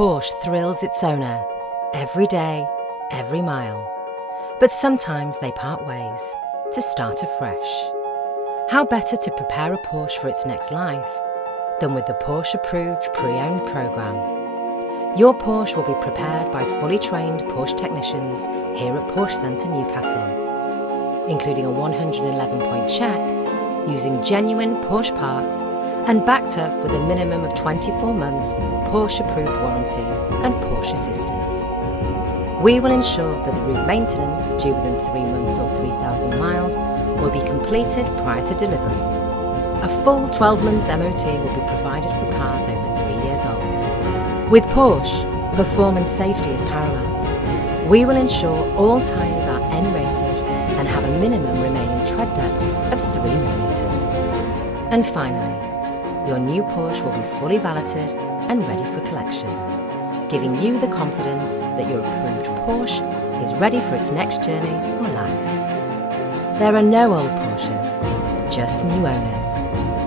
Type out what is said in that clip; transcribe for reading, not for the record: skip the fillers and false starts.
Porsche thrills its owner every day, every mile. But sometimes they part ways to start afresh. How better to prepare a Porsche for its next life than with the Porsche-approved pre-owned program? Your Porsche will be prepared by fully trained Porsche technicians here at Porsche Centre Newcastle, including a 111-point check, using genuine Porsche parts and backed up with a minimum of 24 months Porsche-approved warranty and Porsche assistance. We will ensure that the route maintenance due within 3 months or 3,000 miles will be completed prior to delivery. A full 12 months MOT will be provided for cars over 3 years old. With Porsche, performance safety is paramount. We will ensure all tyres are N-rated and have a minimum remaining tread depth of 3mm. And finally, your new Porsche will be fully valeted and ready for collection, giving you the confidence that your approved Porsche is ready for its next journey or life. There are no old Porsches, just new owners.